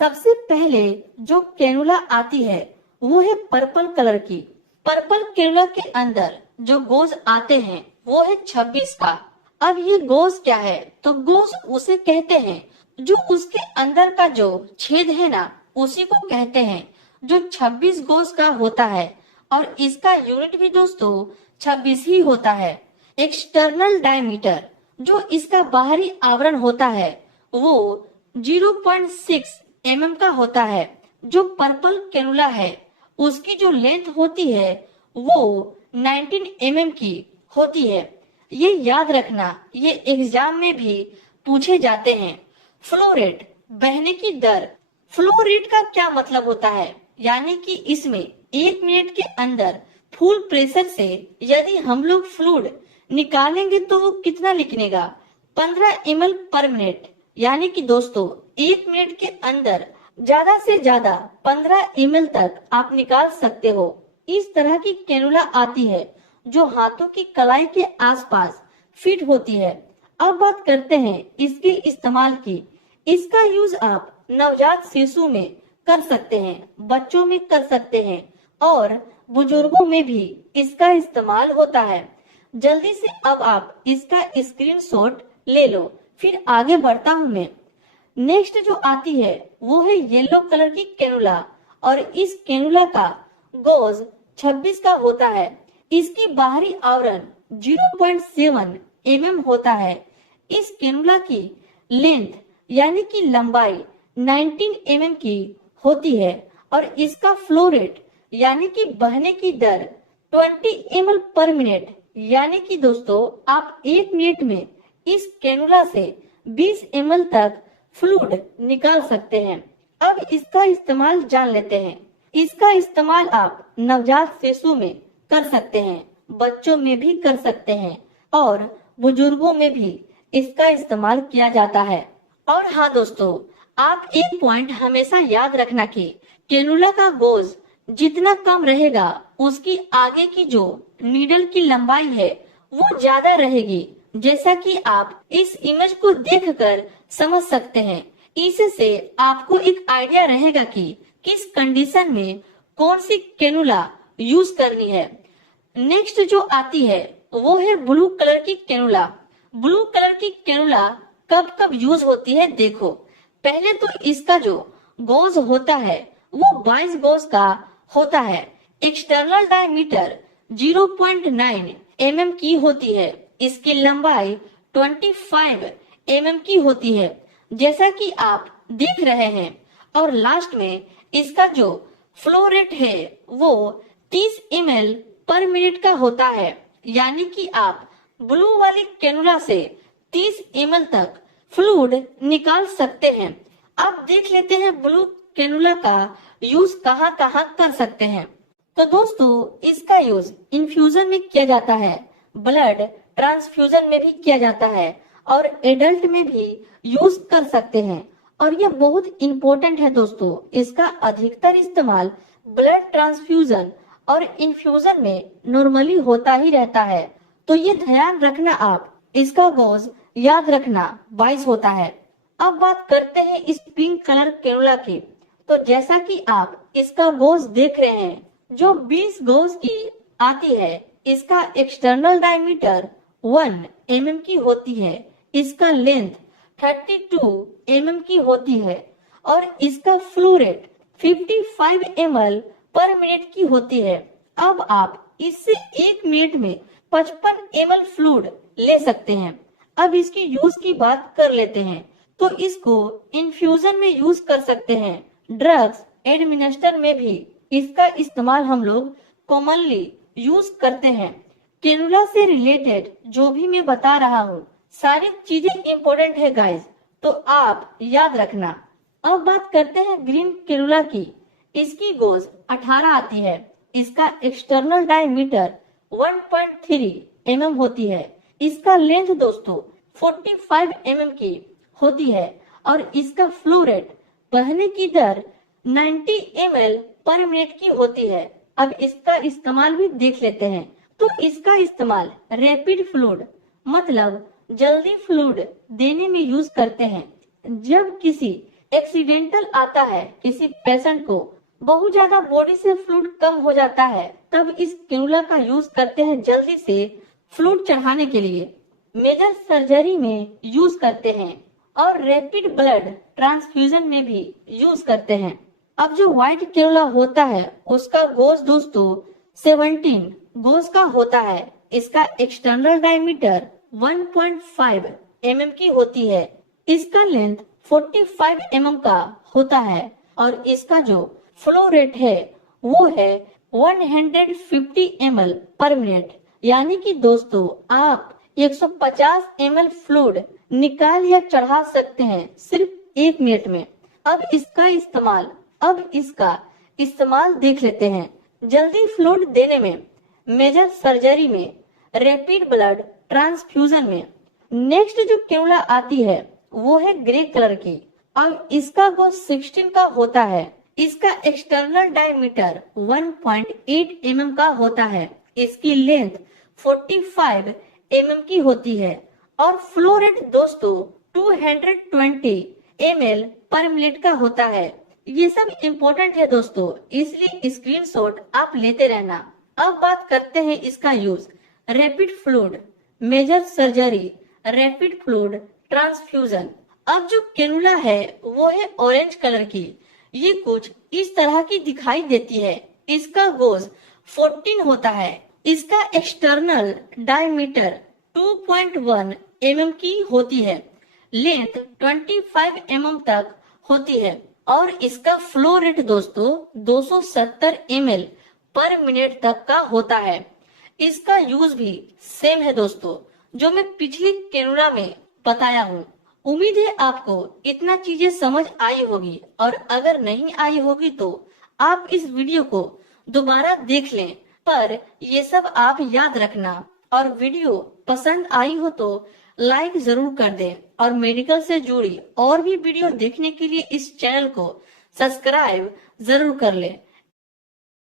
सबसे पहले जो कैनुला आती है वो है पर्पल कलर की। पर्पल कैनुला के अंदर जो गोज आते हैं वो है 26 का। अब ये गोज क्या है, तो गोज उसे कहते हैं जो उसके अंदर का जो छेद है ना, उसी को कहते हैं, जो 26 गोज का होता है। और इसका यूनिट भी दोस्तों 26 ही होता है। एक्सटर्नल डायमीटर जो इसका बाहरी आवरण होता है वो 0.6 का होता है। जो पर्पल कैनुला है उसकी जो लेंथ होती है वो 19 की होती है। ये याद रखना, ये एग्जाम में भी पूछे जाते हैं। फ्लो रेट, बहने की दर। फ्लो रेट का क्या मतलब होता है, यानी कि इसमें 1 मिनट के अंदर फुल प्रेशर से यदि हम लोग फ्लूइड निकालेंगे तो वो कितना निकलेगा, 15 ml पर मिनट। यानी कि दोस्तों 1 मिनट के अंदर ज्यादा से ज्यादा 15 ml तक आप निकाल सकते हो। इस तरह की कैनुला आती है जो हाथों की कलाई के आसपास फिट होती है। अब बात करते हैं इसके इस्तेमाल की। इसका यूज आप नवजात शिशु में कर सकते हैं, बच्चों में कर सकते हैं और बुजुर्गों में भी इसका इस्तेमाल होता है। जल्दी से अब आप इसका स्क्रीनशॉट ले लो, फिर आगे बढ़ता हूँ मैं। नेक्स्ट जो आती है वो है येलो कलर की कैनुला और इस कैनुला का गोज 26 का होता है। इसकी बाहरी आवरण 0.7 होता है। इस कैनुला की लेंथ यानी कि लंबाई 19 की होती है और इसका फ्लो रेट यानी कि बहने की दर 20 ml पर मिनट। यानी कि दोस्तों आप 1 मिनट में इस कैनुला से 20 ml तक फ्लूइड निकाल सकते हैं। अब इसका इस्तेमाल जान लेते हैं। इसका इस्तेमाल आप नवजात शिशु में कर सकते हैं, बच्चों में भी कर सकते हैं और बुजुर्गों में भी इसका इस्तेमाल किया जाता है। और हाँ दोस्तों, आप एक पॉइंट हमेशा याद रखना कि कैनुला का गोज जितना कम रहेगा उसकी आगे की जो नीडल की लंबाई है वो ज्यादा रहेगी। जैसा कि आप इस इमेज को देखकर समझ सकते हैं। इससे आपको एक आइडिया रहेगा कि किस कंडीशन में कौन सी कैनुला यूज करनी है। नेक्स्ट जो आती है वो है ब्लू कलर की कैनुला। ब्लू कलर की कैनुला कब कब यूज होती है, देखो। पहले तो इसका जो गोज होता है वो 22 गोज का होता है। एक्सटर्नल डायमीटर 0.9 की होती है। इसकी लंबाई 25 की होती है, जैसा कि आप देख रहे हैं। और लास्ट में इसका जो फ्लो रेट है वो 30 ml पर मिनट का होता है। यानी कि आप ब्लू वाली कैनुला से 30 ml तक फ्लूइड निकाल सकते हैं। अब देख लेते हैं ब्लू कैनुला का यूज कहाँ कहाँ कर सकते हैं। तो दोस्तों इसका यूज इन्फ्यूजन में किया जाता है, ब्लड ट्रांसफ्यूजन में भी किया जाता है और एडल्ट में भी यूज कर सकते हैं। और ये बहुत इंपॉर्टेंट है दोस्तों, इसका अधिकतर इस्तेमाल ब्लड ट्रांसफ्यूजन और इन्फ्यूजन में नॉर्मली होता ही रहता है। तो ये ध्यान रखना आप, इसका गोज याद रखना 22 होता है। अब बात करते हैं इस पिंक कलर कैनुला की। तो जैसा कि आप इसका गोज देख रहे हैं, जो 20 गोज की आती है, इसका एक्सटर्नल डायमीटर 1 की होती है। इसका लेंथ 32 की होती है और इसका फ्लो रेट 55 ml पर मिनट की होती है। अब आप इससे 1 मिनट में 55 ml फ्लूइड ले सकते हैं। अब इसकी यूज की बात कर लेते हैं। तो इसको इन्फ्यूजन में यूज कर सकते हैं, ड्रग्स एडमिनिस्टर में भी इसका इस्तेमाल हम लोग कॉमनली यूज करते हैं। कैनुला से रिलेटेड जो भी मैं बता रहा हूँ सारी चीजें इम्पोर्टेंट है गाइस, तो आप याद रखना। अब बात करते हैं ग्रीन कैनुला की। इसकी गोज 18 आती है। इसका एक्सटर्नल डायमीटर 1.3 होती है। इसका लेंथ दोस्तों 45 की होती है और इसका फ्लो रेट, बहने की दर 90 ml पर मिनट की होती है। अब इसका इस्तेमाल भी देख लेते हैं। तो इसका इस्तेमाल रैपिड फ्लूइड मतलब जल्दी फ्लूइड देने में यूज करते हैं। जब किसी एक्सीडेंटल आता है, किसी पेशेंट को बहुत ज्यादा बॉडी से फ्लूइड कम हो जाता है, तब इस कैनुला का यूज करते हैं जल्दी से फ्लूइड चढ़ाने के लिए। मेजर सर्जरी में यूज करते हैं और रैपिड ब्लड ट्रांसफ्यूजन में भी यूज करते हैं। अब जो व्हाइट कैनुला होता है उसका गोज दोस्तों 17 गोज का होता है। इसका एक्सटर्नल डायमीटर 1.5 mm की होती है। इसका लेंथ 45 mm का होता है और इसका जो फ्लो रेट है वो है 150 ml पर मिनट। यानी कि दोस्तों आप 150 ml फ्लूइड निकाल या चढ़ा सकते हैं सिर्फ 1 मिनट में। अब इसका इस्तेमाल देख लेते हैं जल्दी फ्लूइड देने में, मेजर सर्जरी में, रैपिड ब्लड ट्रांसफ्यूजन में। नेक्स्ट जो कैनुला आती है वो है ग्रे कलर की। अब इसका गोज 16 का होता है। इसका एक्सटर्नल डायमीटर 1.8 mm का होता है। इसकी लेंथ 45 mm की होती है और फ्लो रेट दोस्तों 220 ml पर मिनट का होता है। ये सब इम्पोर्टेंट है दोस्तों, इसलिए स्क्रीनशॉट आप लेते रहना। अब बात करते हैं इसका use. Rapid fluid, major surgery, rapid fluid transfusion. अब जो कैनुला है वो है ऑरेंज कलर की। ये कुछ इस तरह की दिखाई देती है। इसका गोज 14 होता है। इसका एक्सटर्नल डायमीटर 2.1 mm की होती है। लेंथ 25 mm तक होती है और इसका फ्लो रेट दोस्तों 270 ml पर मिनट तक का होता है। इसका यूज भी सेम है दोस्तों जो मैं पिछली कैनुला में बताया हूँ। उम्मीद है आपको इतना चीजें समझ आई होगी और अगर नहीं आई होगी तो आप इस वीडियो को दोबारा देख लें, पर ये सब आप याद रखना। और वीडियो पसंद आई हो तो लाइक जरूर कर दें और मेडिकल से जुड़ी और भी वीडियो देखने के लिए इस चैनल को सब्सक्राइब जरूर कर लें।